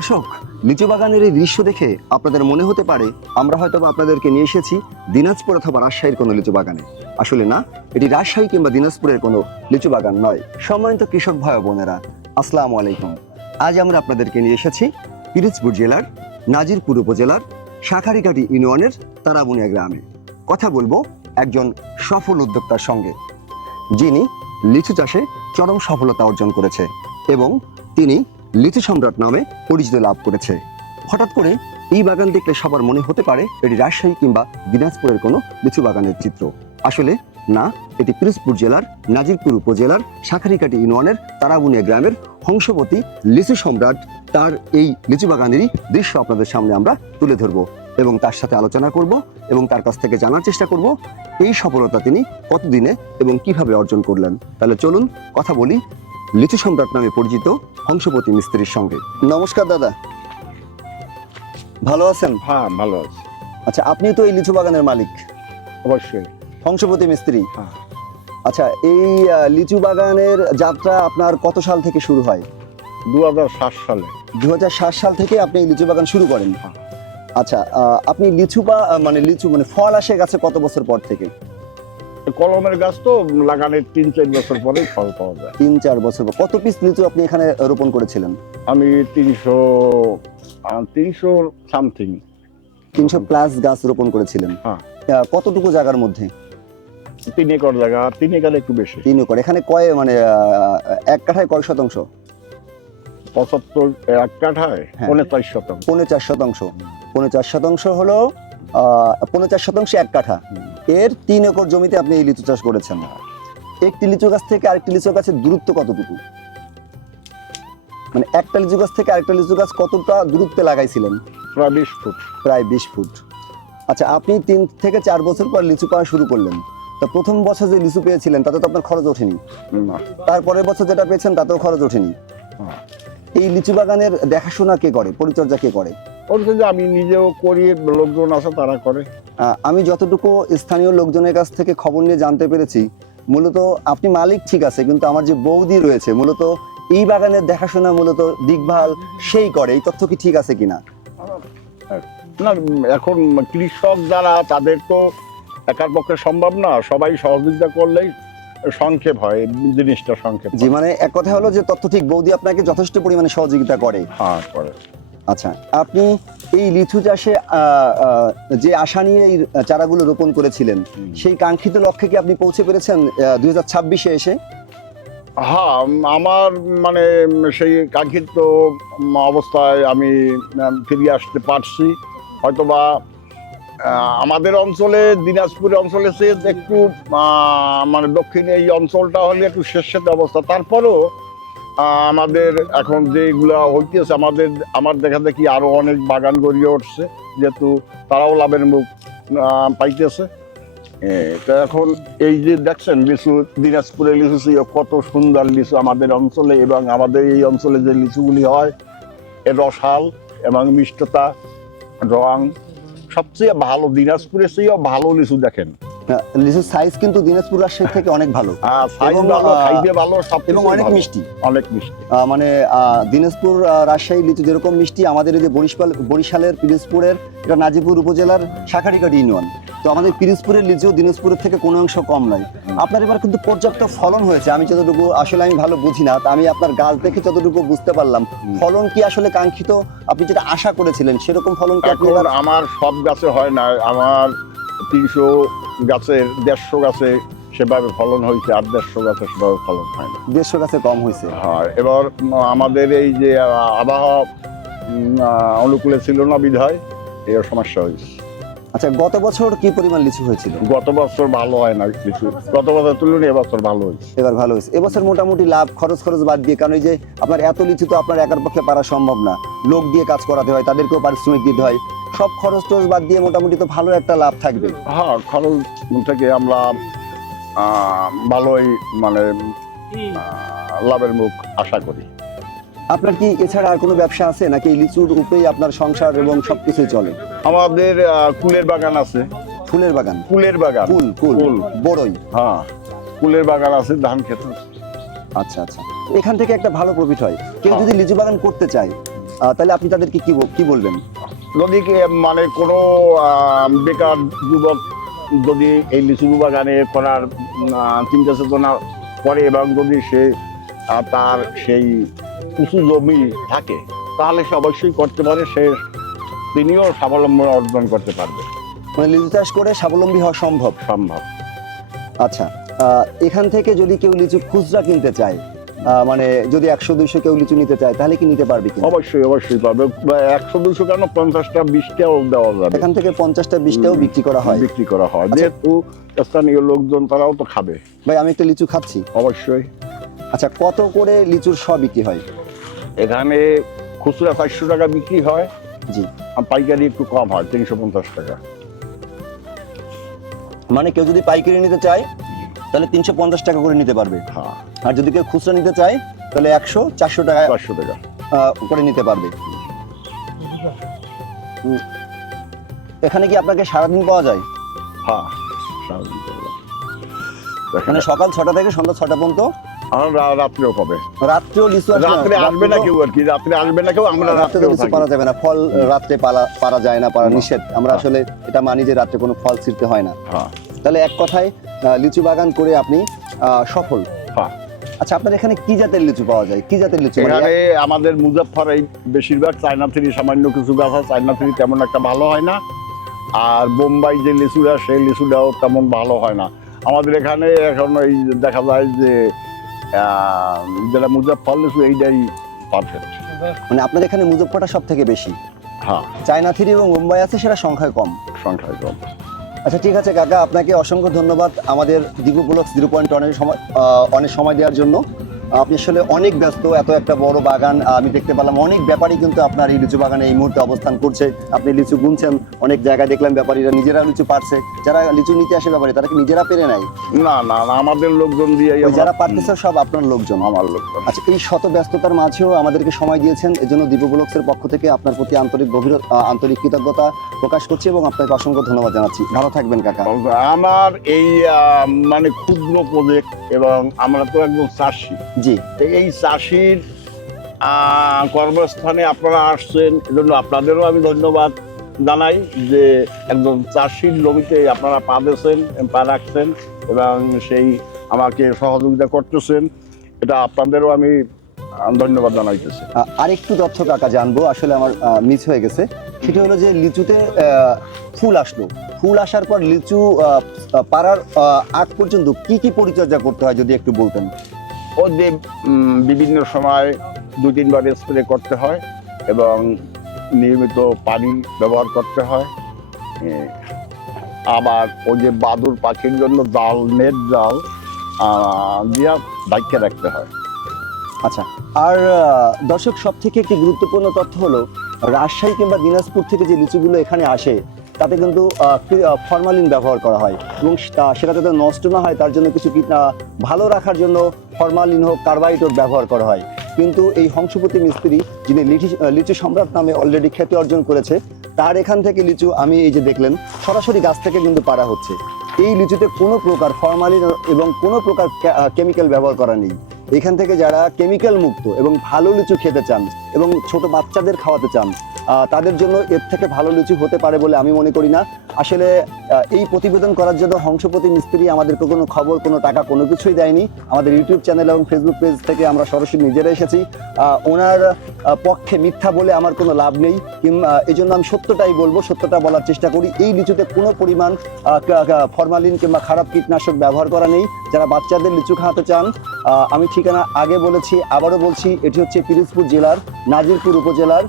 দর্শক, লিচু বাগানের এই দৃশ্য দেখে আপনাদের মনে হতে পারে আমরা হয়তো আপনাদেরকে নিয়ে এসেছি দিনাজপুর অথবা রাজশাহীর কোনো লিচু বাগানে। আসলে না, এটি রাজশাহী কিংবা দিনাজপুরের কোনো লিচু বাগান নয়। সম্মানিত কৃষক ভাই ও বোনেরা, আসসালামু আলাইকুম। আজ আমরা আপনাদেরকে নিয়ে এসেছি পিরোজপুর জেলার নাজিরপুর উপজেলার শাঁখারীঘাটি ইউনিয়নের তারাবুনিয়া গ্রামে। কথা বলবো একজন সফল উদ্যোক্তার সঙ্গে, যিনি লিচু চাষে চরম সফলতা অর্জন করেছে এবং তিনি লিচু সম্রাট নামে পরিচিতি লাভ করেছে। হঠাৎ করে এই বাগান দেখলে সবার মনে হতে পারে এটি রাজশাহী কিংবা দিনাজপুরের কোনো লিচু বাগানের চিত্র। আসলে না, এটি পিরোজপুর জেলার নাজিরপুর উপজেলার শাঁখারীঘাটি ইউনিয়নের তারাবুনিয়া গ্রামের হংসবতী লিচু সম্রাট। তার এই লিচু বাগানেরই দৃশ্য আপনাদের সামনে আমরা তুলে ধরবো এবং তার সাথে আলোচনা করব এবং তার কাছ থেকে জানার চেষ্টা করব এই সফলতা তিনি কতদিনে এবং কিভাবে অর্জন করলেন। তাহলে চলুন কথা বলি লিচু সম্রাট নামে পরিচিত হংসপতি মিস্ত্রির সঙ্গে। নমস্কার দাদা, ভালো আছেন? হ্যাঁ, ভালো আছে। আচ্ছা, আপনি তো এই লিচু বাগানের মালিক? অবশ্যই। হংসপতি মিস্ত্রি। হ্যাঁ। আচ্ছা, এই লিচু বাগানের যাত্রা আপনার কত সাল থেকে শুরু হয়? 2007 সালে। 2007 সাল থেকে আপনি এই লিচু বাগান শুরু করেন? হ্যাঁ। আচ্ছা, আপনি লিচু লিচু ফল আসে গাছে কত বছর পর থেকে? কলমের গাছ তো লাগানোর 3-4 বছর পরে ফল পাওয়া যায়। 3-4 বছর পর। কত পিস লিচু আপনি এখানে রোপণ করেছিলেন? আমি 300 সামথিং। 300 প্লাস গাছ রোপণ করেছিলেন। হ্যাঁ। কতটুকু জায়গার মধ্যে? 3 একর জায়গা, 3 একর একটু বেশি। 3 একর। এখানে কয় এক কাঠায় কয় শতাংশ? 75 এক কাঠায় হ্যাঁ। 49 শতাংশ। 49 শতাংশ। 49 শতাংশ হলো 49 শতাংশ এক কাঠা। এর 3 একর জমিতে আপনি এই লিচু চাষ করেছেন। একটি লিচু গাছ থেকে আরেকটি লিচু গাছের দূরত্ব কতটুকু? মানে একটা লিচু গাছ থেকে আরেকটা লিচু গাছ কতটা দূরত্বে লাগাইছিলেন? প্রায় 20 ফুট। প্রায় 20 ফুট। আচ্ছা, আপনি 3 থেকে 4 বছর পর লিচু পাওয়া শুরু করলেন। তো প্রথম বছর যে লিচু পেয়েছিলেন তাতে তো আপনার খরচ ওঠেনি। না। তারপরের বছর যেটা পেয়েছেন তাতেও খরচ ওঠেনি। হ্যাঁ। এই লিচু বাগানের দেখাশোনা কে করে, পরিচর্যা কে করে? ওটা যে আমি নিজেও করি, লোকজন আছে তারা করে। আমি যতটুকু স্থানীয় লোকজনের কাছ থেকে খবর নিয়ে জানতে পেরেছি, মূলত আপনি মালিক ঠিক আছে, কিন্তু আমার যে বৌদি রয়েছে মূলত এই বাগানের দেখাশোনা মূলত দেখভাল সেই করে। এই তথ্য কি ঠিক আছে কিনা? না, এখন কৃষক যারা তাদের তো একার পক্ষে সম্ভব না, সবাই সহযোগিতা করলেই সংক্ষেপ হয়, জিনিসটা সংক্ষেপ জি, মানে এক কথা হলো যে তথ্য ঠিক, বৌদি আপনাকে যথেষ্ট পরিমাণে সহযোগিতা করে। হ্যাঁ, করে। আচ্ছা, আপনি এই লিচু চাষে যে আশা নিয়ে এই চারাগুলো রোপণ করেছিলেন, সেই কাঙ্ক্ষিত লক্ষ্যে কি আপনি পৌঁছে পেরেছেন 2026-এ এসে? হ্যাঁ, আমার মানে সেই কাঙ্ক্ষিত অবস্থায় আমি ফিরে আসতে পারছি। হয়তোবা আমাদের অঞ্চলে, দিনাজপুর অঞ্চলে সে একটু মানে দক্ষিণে এই অঞ্চলটা হলে একটু শেষের অবস্থা। তারপরেও আমাদের এখন যেগুলা হইতেছে, আমার দেখা দেখি আরো অনেক বাগান গড়িয়ে উঠছে, যেহেতু তারাও লাভের মুখ পাইতেছে। তো এখন এই যে দেখছেন লিচু, দিনাজপুরের লিচু কত সুন্দর লিচু আমাদের অঞ্চলে, এবং আমাদের এই অঞ্চলে যে লিচুগুলি হয় এর রসাল এবং মিষ্টতা, রং সবচেয়ে ভালো। দিনাজপুরের চেয়েও ভালো লিচু দেখেন। লিচুর সাইজ কিন্তু দিনাজপুর রাজশাহী থেকে অনেক ভালো। সাইজ ভালো, খাইতে ভালো, এবং অনেক মিষ্টি। অনেক মিষ্টি। মানে দিনাজপুর রাজশাহী লিচু যেরকম মিষ্টি, আমাদের এই যে বরিশালের পিরোজপুরের, এটা নাজিরপুর উপজেলার শাঁখারীঘাটি ইউনিয়ন, তো আমাদের পিরোজপুরের লিচু দিনাজপুরের থেকে কোনো অংশ কম নয়। আপনার এবার কিন্তু পর্যাপ্ত ফলন হয়েছে। আমি যতটুকু, আসলে আমি ভালো বুঝি না, তা আমি আপনার গাছ দেখে যতটুকু বুঝতে পারলাম, ফলন কি আসলে কাঙ্ক্ষিত, আপনি যেটা আশা করেছিলেন সেরকম ফলন কি আপনি? আমার সব গাছে হয় না, আমার 300 গাছের 150 গাছে সেভাবে ফলন হয়েছে, আর 150 গাছে সেভাবে ফলন হয় না। 150 গাছে কম হয়েছে। হ্যাঁ, এবার আমাদের এই যে আবহাওয়া অনুকূলে ছিল না বিধায় এই সমস্যা হয়েছে। আচ্ছা, গত বছর কি পরিমাণ লিচু হয়েছিল? গত বছর ভালো হয় না লিচু, গত বছর তুলনায় এবছর ভালো হয়েছে। এবার ভালো হয়েছে। এবছর মোটামুটি লাভ খরচ বাদ দিয়ে, কারণ এই যে আপনার এত লিচু তো আপনার একার পক্ষে পারা সম্ভব না, লোক দিয়ে কাজ করাতে হয়, তাদেরকেও পারিশ্রমিক দিতে হয়, সব খরচ টরচ বাদ দিয়ে মোটামুটি তো ভালো একটা লাভ থাকবে। হ্যাঁ, খরচ থেকে আমরা ভালোই মানে লাভের মুখ আশা করি। আপনার কি এছাড়া আর কোনো ব্যবসা আছে নাকি এই লিচুর উপরেই আপনার সংসার এবং সবকিছু চলে? আমাদের কুলের বাগান আছে। ফুলের বাগান? কুলের বাগান। কুল বড়ই। হ্যাঁ, কুলের বাগান আছে, ধান ক্ষেত। আচ্ছা আচ্ছা, এখান থেকে একটা ভালো প্রফিট হয়। কেউ যদি লিচু বাগান করতে চায় তাহলে আপনি তাদেরকে কি বলবেন? যদি মানে কোনো বেকার যুবক যদি এই লিচু বাগানে করার চিন্তা চেতনা করে এবং যদি সে তার সেই উঁচু জমি থাকে তাহলে সে অবশ্যই করতে পারে, তিনিও স্বাবলম্বন অর্জন করতে পারবে। মানে লিচু চাষ করে স্বাবলম্বী হওয়া সম্ভব? সম্ভব। আচ্ছা, এখান থেকে যদি কেউ লিচু খুচরা কিনতে চায়, মানে যদি 100-200 কেউ লিচু নিতে চায় তাহলে কি নিতে পারবে কি? অবশ্যই পারবে। 100-200 কেন, 50টা 20টাও দেওয়া যাবে। এখান থেকে 50টা 20টাও বিক্রি করা হয়। যেহেতু স্থানীয় লোকজন তারাও তো খাবে। ভাই আমি একটা লিচু খাচ্ছি। অবশ্যই। আচ্ছা, কত করে লিচুর শ বিক্রি হয়? এখানে খুচরা 400 টাকা বিক্রি হয়। জি। আর পাইকারি একটু কম হয়, 350 টাকা। মানে কেউ যদি পাইকারি নিতে চায় তাহলে 350 টাকা করে নিতে পারবে। হ্যাঁ। আর যদি কেউ খুচরা নিতে চায় তাহলে 100-400 টাকা 400 টাকা করে নিতে পারবে। এখানে কি আপনাকে সারাদিন পাওয়া যায়? হ্যাঁ, মানে সকাল 6টা থেকে সন্ধ্যা 6টা পর্যন্ত? রাত্রেও পাবে। রাত্রেও লিচু আসবে? রাত্রে আসবে না কেউ আর কি, রাত্রে আসবে না কেউ। আমরা রাত্রে লিচু পারা যাবে না, ফল রাত্রে পারা যায় না, পারা নিষেধ। আমরা আসলে এটা মানি যে রাত্রে কোনো ফল ছিঁড়তে হয় না। তাহলে এক কথায় লিচু বাগান করে আপনি সফল। হ্যাঁ। আচ্ছা, আপনার এখানে কি জাতের লিচু পাওয়া যায়? কি জাতের লিচু? এখানে আমাদের মুজাফফর এই বেশিরভাগ চায়না থ্রি, সামান্য কিছু গাছ আছে। চায়না থ্রি তেমন একটা ভালো হয় না, আর বোম্বাই যে লিচুটা সেই লিচুটাও তেমন ভালো হয় না। আমাদের এখানে এখন এই দেখা যায় যে যেটা মুজাফফর লিচু এইটাই পারফেক্ট। মানে আপনাদের এখানে মুজফ্ফরটা সব থেকে বেশি? হ্যাঁ। চায়না থ্রি এবং বোম্বাই আছে, সেটা সংখ্যায় কম। আচ্ছা, ঠিক আছে কাকা, আপনাকে অসংখ্য ধন্যবাদ আমাদের দিগু ব্লগস 0.1 অনেক সময় দেওয়ার জন্য। আপনি আসলে অনেক ব্যস্ত, এত একটা বড় বাগান আমি দেখতে পেলাম। অনেক ব্যাপারী কিন্তু আপনার এই লিচু বাগানে এই মুহূর্তে অবস্থান করছে। আপনি লিচু গুনছেন, অনেক জায়গায় দেখলাম ব্যাপারীরা নিজেরা লিচু পারছে। যারা লিচু নিতে আসে ব্যাপারী, তারা কি নিজেরা পেরে নাই? না, আমাদের লোকজন দিয়ে। যারা পারতেছে সব আপনার লোকজন? আমার লোকজন। আচ্ছা, এই শত ব্যস্ততার মাঝেও আমাদেরকে সময় দিয়েছেন, এজন্য দিগু ব্লগসের পক্ষ থেকে আপনার প্রতি আন্তরিক কৃতজ্ঞতা প্রকাশ করছি এবং আপনাকে অসংখ্য ধন্যবাদ জানাচ্ছি। ভালো থাকবেন কাকা। আমার এই মানে ক্ষুদ্র প্রজেক্ট, এবং আমরা তো একদম চাষি। জি। এই চাষির কর্মস্থানে আপনারা আসছেন, এজন্য আপনাদেরও আমি ধন্যবাদ জানাই যে একজন চাষির জমিতে আপনারা পা রাখছেন এবং সেই আমাকে সহযোগিতা করতেছেন। এটা আপনাদেরও আমি ধন্যবাদ জানাইতেছি। আরেকটু তথ্য কাকা জানবো, আসলে আমার মিস হয়ে গেছে। সেটা হলো যে লিচুতে ফুল আসলো, ফুল আসার পর লিচু পাড়ার আগ পর্যন্ত কি কি পরিচর্যা করতে হয় যদি একটু বলতেন? ও যে বিভিন্ন সময় 2-3 বার স্প্রে করতে হয় এবং নিয়মিত পানি ব্যবহার করতে হয়। আবার ওই যে বাদুর পাখির জন্য নেট জাল দিয়া ঢাইকা রাখতে হয়। আচ্ছা, আর দর্শক, সব থেকে একটি গুরুত্বপূর্ণ তথ্য হলো রাজশাহী কিংবা দিনাজপুর থেকে যে লিচুগুলো এখানে আসে তাতে কিন্তু ফরমালিন ব্যবহার করা হয় এবং সেটা যাতে নষ্ট না হয় তার জন্য কিছু ভালো রাখার জন্য ফরমালিন হোক, কার্বাইড হোক ব্যবহার করা হয়। কিন্তু এই হংসপতি মিস্ত্রি, যিনি লিচু সম্রাট নামে অলরেডি খ্যাতি অর্জন করেছে, তার এখান থেকে লিচু আমি এই যে দেখলেন সরাসরি গাছ থেকে কিন্তু পাড়া হচ্ছে। এই লিচুতে কোনো প্রকার ফরমালিন এবং কোনো প্রকার কেমিক্যাল ব্যবহার করা নেই। এখান থেকে যারা কেমিক্যাল মুক্ত এবং ভালো লিচু খেতে চান এবং ছোট বাচ্চাদের খাওয়াতে চান, তাদের জন্য এর থেকে ভালো লিচু হতে পারে বলে আমি মনে করি না। আসলে এই প্রতিবেদন করার জন্য হংসপতি মিস্ত্রি আমাদেরকে কোনো খবর, কোনো টাকা, কোনো কিছুই দেয়নি। আমাদের ইউটিউব চ্যানেল এবং ফেসবুক পেজ থেকে আমরা সরাসরি নিজেরা এসেছি। ওনার পক্ষে মিথ্যা বলে আমার কোনো লাভ নেই, এই জন্য আমি সত্যটাই বলবো, সত্যটা বলার চেষ্টা করি। এই লিচুতে কোনো পরিমাণ ফরমালিন কিংবা খারাপ কীটনাশক ব্যবহার করা নেই। যারা বাচ্চাদের লিচু খাওয়াতে চান, আমি ঠিকানা আগে বলেছি, আবারও বলছি, এটি হচ্ছে পিরোজপুর জেলার নাজিরপুর উপজেলার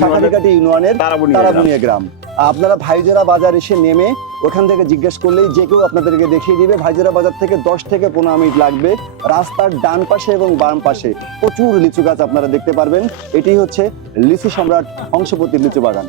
শাঁখারীকাটি ইউনিয়নের তারাবুনিয়া গ্রাম। আপনারা ভাইজোরা বাজার এসে নেমে ওখান থেকে জিজ্ঞেস করলেই যে কেউ আপনাদেরকে দেখিয়ে দিবে। ভাইজোরা বাজার থেকে 10 থেকে 15 মিনিট লাগবে। রাস্তার ডান পাশে এবং বাম পাশে প্রচুর লিচু গাছ আপনারা দেখতে পারবেন। এটি হচ্ছে লিচু সম্রাট হংসপতির লিচু বাগান।